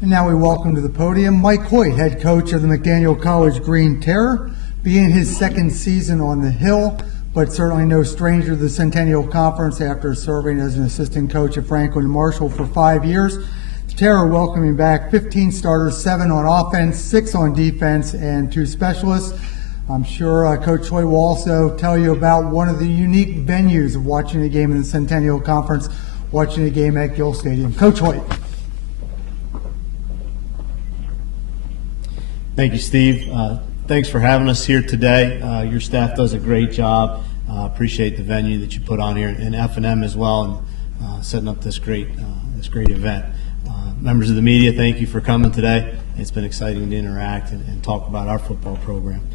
And now we welcome to the podium Mike Hoyt, head coach of the McDaniel College Green Terror, beginning his second season on the Hill, but certainly no stranger to the Centennial Conference after serving as an assistant coach at Franklin Marshall for 5 years. The Terror welcoming back 15 starters, 7 on offense, 6 on defense, and 2 specialists. I'm sure Coach Hoyt will also tell you about one of the unique venues of watching a game in the Centennial Conference, watching a game at Gill Stadium. Coach Hoyt. Thank you, Steve. Thanks for having us here today. Your staff does a great job. Appreciate the venue that you put on here, and F&M as well, and setting up this great event. Members of the media, thank you for coming today. It's been exciting to interact and talk about our football program.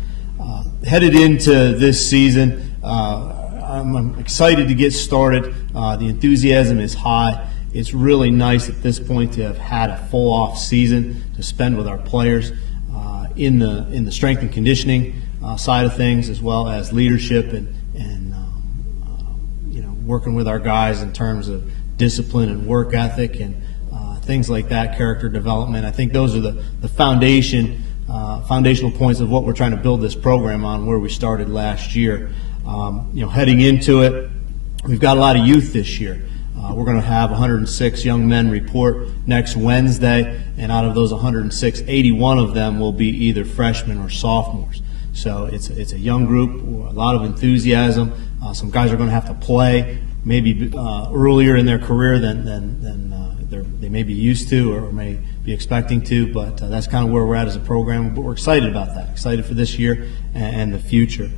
Headed into this season, I'm excited to get started. The enthusiasm is high. It's really nice at this point to have had a full off season to spend with our players. In the strength and conditioning side of things, as well as leadership and working with our guys in terms of discipline and work ethic and things like that, character development. I think those are the foundational points of what we're trying to build this program on, where we started last year. Heading into it, we've got a lot of youth this year. We're going to have 106 young men report next Wednesday, and out of those 106, 81 of them will be either freshmen or sophomores. So it's a young group, a lot of enthusiasm. Some guys are going to have to play maybe earlier in their career than they may be used to or may be expecting to, but that's kind of where we're at as a program. But we're excited about that, excited for this year and the future.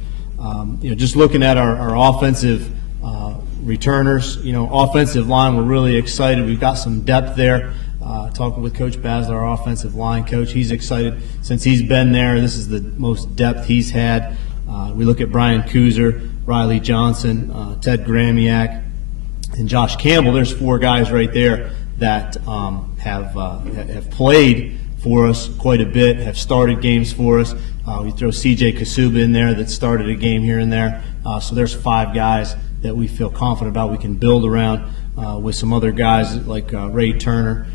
Just looking at our offensive returners, offensive line, we're really excited. We've got some depth there. Talking with Coach Basler, our offensive line coach, he's excited since he's been there. This is the most depth he's had. We look at Brian Kuzer, Riley Johnson, Ted Gramiak, and Josh Campbell. There's 4 guys right there that have played for us quite a bit, have started games for us. We throw C.J. Kasuba in there that started a game here and there. So there's 5 guys that we feel confident about we can build around with some other guys like Ray Turner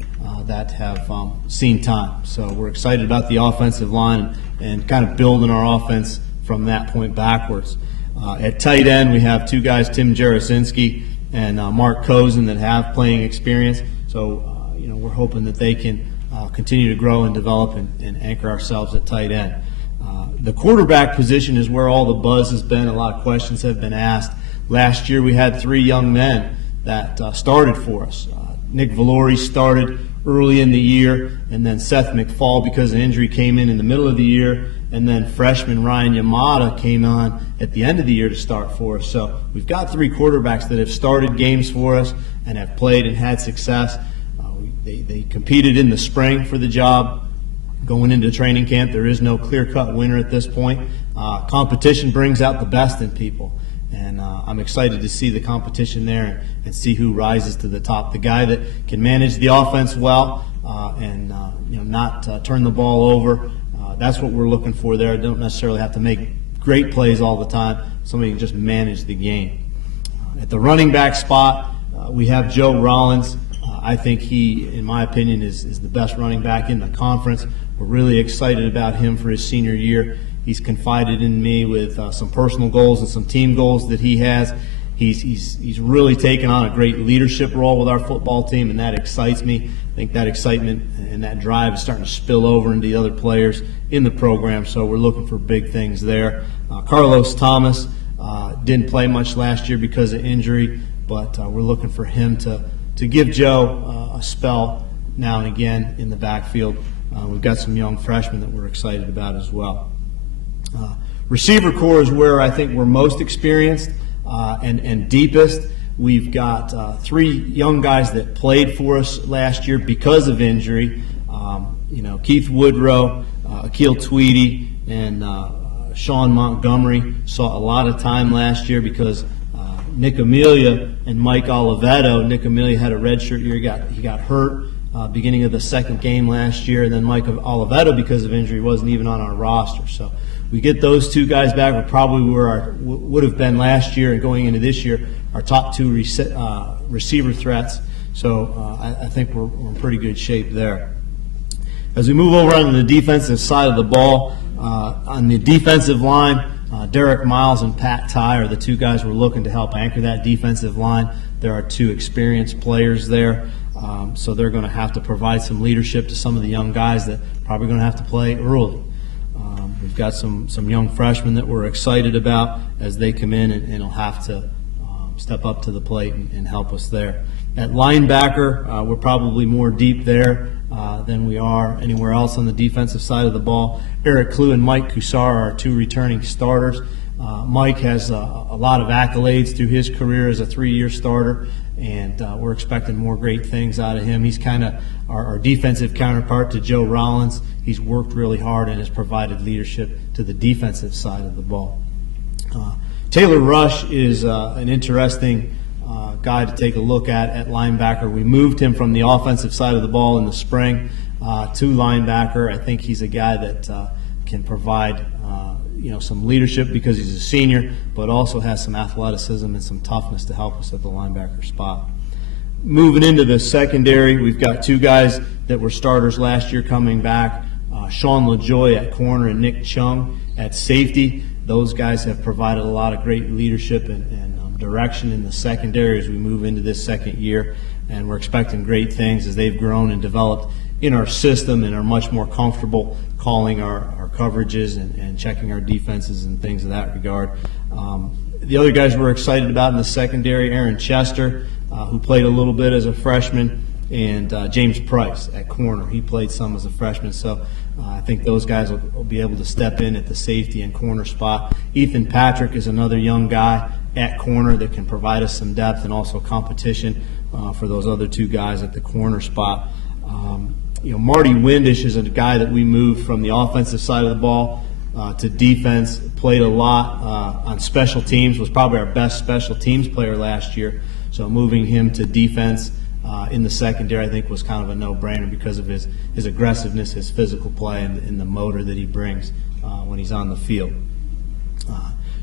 that have seen time. So we're excited about the offensive line and kind of building our offense from that point backwards. At tight end, we have 2 guys, Tim Jarasinski and Mark Cozen, that have playing experience. So we're hoping that they can continue to grow and develop and anchor ourselves at tight end. The quarterback position is where all the buzz has been. A lot of questions have been asked. Last year we had 3 young men that started for us. Nick Valori started early in the year, and then Seth McFall, because of injury, came in the middle of the year, and then freshman Ryan Yamada came on at the end of the year to start for us. So we've got 3 quarterbacks that have started games for us and have played and had success. They competed in the spring for the job. Going into training camp, there is no clear-cut winner at this point. Competition brings out the best in people, and I'm excited to see the competition there and see who rises to the top. The guy that can manage the offense well and not turn the ball over, that's what we're looking for there. Don't necessarily have to make great plays all the time. Somebody can just manage the game. At the running back spot, we have Joe Rollins. I think he, in my opinion, is the best running back in the conference. We're really excited about him for his senior year. He's confided in me with some personal goals and some team goals that he has. He's really taken on a great leadership role with our football team, and that excites me. I think that excitement and that drive is starting to spill over into the other players in the program, so we're looking for big things there. Carlos Thomas didn't play much last year because of injury, but we're looking for him to give Joe a spell now and again in the backfield. We've got some young freshmen that we're excited about as well. Receiver corps is where I think we're most experienced and deepest. We've got 3 young guys that played for us last year because of injury. Keith Woodrow, Akil Tweedy, and Sean Montgomery saw a lot of time last year because Nick Amelia and Mike Oliveto. Nick Amelia had a redshirt year. He got hurt beginning of the second game last year, and then Mike Oliveto, because of injury, wasn't even on our roster. So we get those 2 guys back. We're probably where would have been last year and going into this year, our top 2 receiver threats. So I think we're in pretty good shape there. As we move over on the defensive side of the ball, on the defensive line, Derek Miles and Pat Ty are the two guys we're looking to help anchor that defensive line. There are two experienced players there, so they're going to have to provide some leadership to some of the young guys that probably going to have to play early. We've got some young freshmen that we're excited about as they come in and will have to step up to the plate and help us there. At linebacker, we're probably more deep there than we are anywhere else on the defensive side of the ball. Eric Clue and Mike Kusar are our two returning starters. Mike has a lot of accolades through his career as a 3-year starter, and we're expecting more great things out of him. He's kind of our defensive counterpart to Joe Rollins. He's worked really hard and has provided leadership to the defensive side of the ball. Taylor Rush is an interesting guy to take a look at linebacker. We moved him from the offensive side of the ball in the spring to linebacker. I think he's a guy that can provide some leadership because he's a senior, but also has some athleticism and some toughness to help us at the linebacker spot. Moving into the secondary, we've got two guys that were starters last year coming back, Sean LaJoy at corner and Nick Chung at safety. Those guys have provided a lot of great leadership and direction in the secondary as we move into this second year, and we're expecting great things as they've grown and developed in our system and are much more comfortable calling our coverages and checking our defenses and things in that regard. The other guys we're excited about in the secondary, Aaron Chester, who played a little bit as a freshman, and James Price at corner. He played some as a freshman, so I think those guys will be able to step in at the safety and corner spot. Ethan Patrick is another young guy at corner that can provide us some depth and also competition for those other two guys at the corner spot. Marty Windish is a guy that we moved from the offensive side of the ball to defense, played a lot on special teams, was probably our best special teams player last year. So moving him to defense in the secondary, I think, was kind of a no-brainer because of his aggressiveness, his physical play, and the motor that he brings when he's on the field.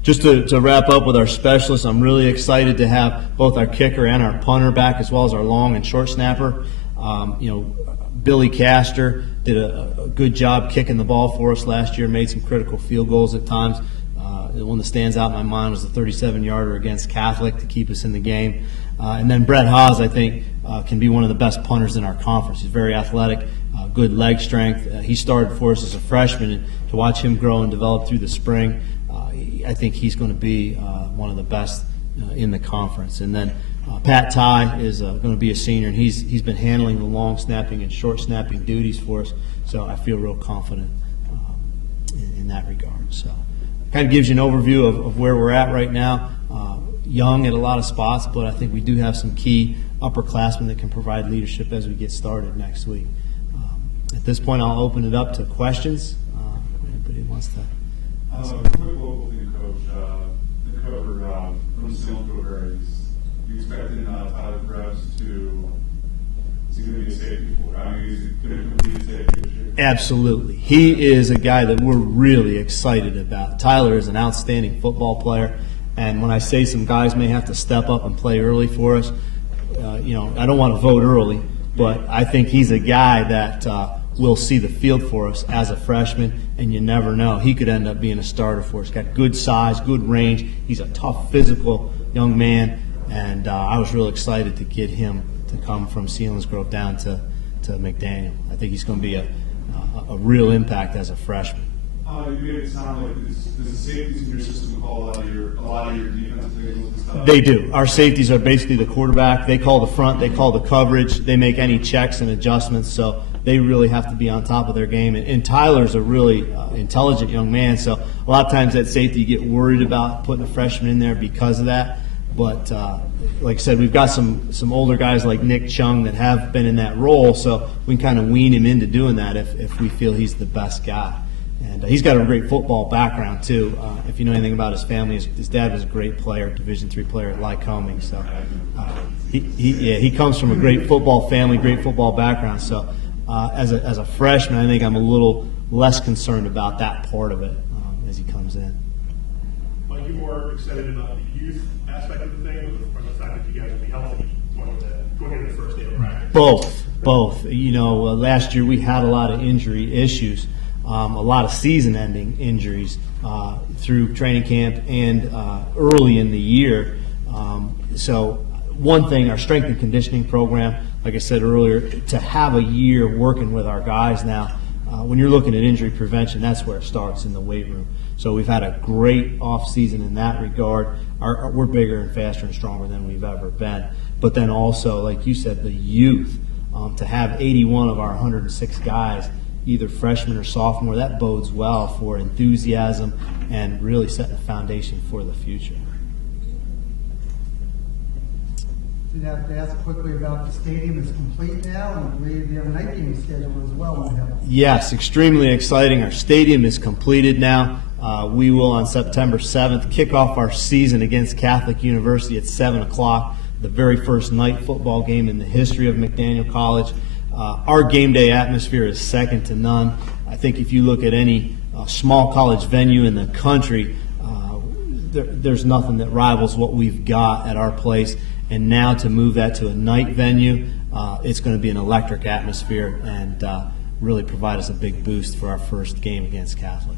Just to wrap up with our specialists, I'm really excited to have both our kicker and our punter back, as well as our long and short snapper. Billy Castor did a good job kicking the ball for us last year, made some critical field goals at times. The one that stands out in my mind was the 37-yarder against Catholic to keep us in the game. And then Brett Haas, I think, can be one of the best punters in our conference. He's very athletic, good leg strength. He started for us as a freshman, and to watch him grow and develop through the spring, I think he's going to be one of the best in the conference. And then Pat Ty is going to be a senior, and he's been handling the long snapping and short snapping duties for us, so I feel real confident in that regard. So kind of gives you an overview of where we're at right now. Young at a lot of spots, but I think we do have some key upperclassmen that can provide leadership as we get started next week. At this point, I'll open it up to questions. Anybody wants to? Quick local thing, Coach. The cover from Centennial Conference. You expecting Tyler Krebs to? Is he going to be a safety for? I mean, is he going to be a safety this year? Absolutely. He is a guy that we're really excited about. Tyler is an outstanding football player, and when I say some guys may have to step up and play early for us, I don't want to vote early, but I think he's a guy that will see the field for us as a freshman, and you never know. He could end up being a starter for us. He's got good size, good range. He's a tough, physical young man, and I was real excited to get him to come from Selinsgrove down to McDaniel. I think he's going to be a real impact as a freshman. You made it sound like does the safeties in your system call a lot of your defensive things and stuff? They do. Our safeties are basically the quarterback. They call the front. They call the coverage. They make any checks and adjustments. So they really have to be on top of their game. And Tyler's a really intelligent young man. So a lot of times at safety you get worried about putting a freshman in there because of that. But like I said, we've got some older guys like Nick Chung that have been in that role. So we can kind of wean him into doing that if we feel he's the best guy. And he's got a great football background, too. If you know anything about his family, his dad was a great player, Division III player at Lycoming. So he comes from a great football family, great football background. So as a freshman, I think I'm a little less concerned about that part of it as he comes in. Mike, you more excited about the youth aspect of the thing, or from the fact that you guys will be healthy going into the first day of practice? Both. Last year we had a lot of injury issues, a lot of season-ending injuries through training camp and early in the year. So one thing, our strength and conditioning program, like I said earlier, to have a year working with our guys now, when you're looking at injury prevention, that's where it starts, in the weight room. So we've had a great off-season in that regard. We're bigger and faster and stronger than we've ever been. But then also, like you said, the youth, to have 81 of our 106 guys, either freshman or sophomore, that bodes well for enthusiasm and really setting a foundation for the future. Did have to ask quickly about the stadium is complete now, and I believe you have a night game schedule as well on the Hill. Yes, extremely exciting. Our stadium is completed now. We will, on September 7th, kick off our season against Catholic University at 7 o'clock, the very first night football game in the history of McDaniel College. Our game day atmosphere is second to none. I think if you look at any small college venue in the country, there's nothing that rivals what we've got at our place. And now to move that to a night venue, it's going to be an electric atmosphere and really provide us a big boost for our first game against Catholic.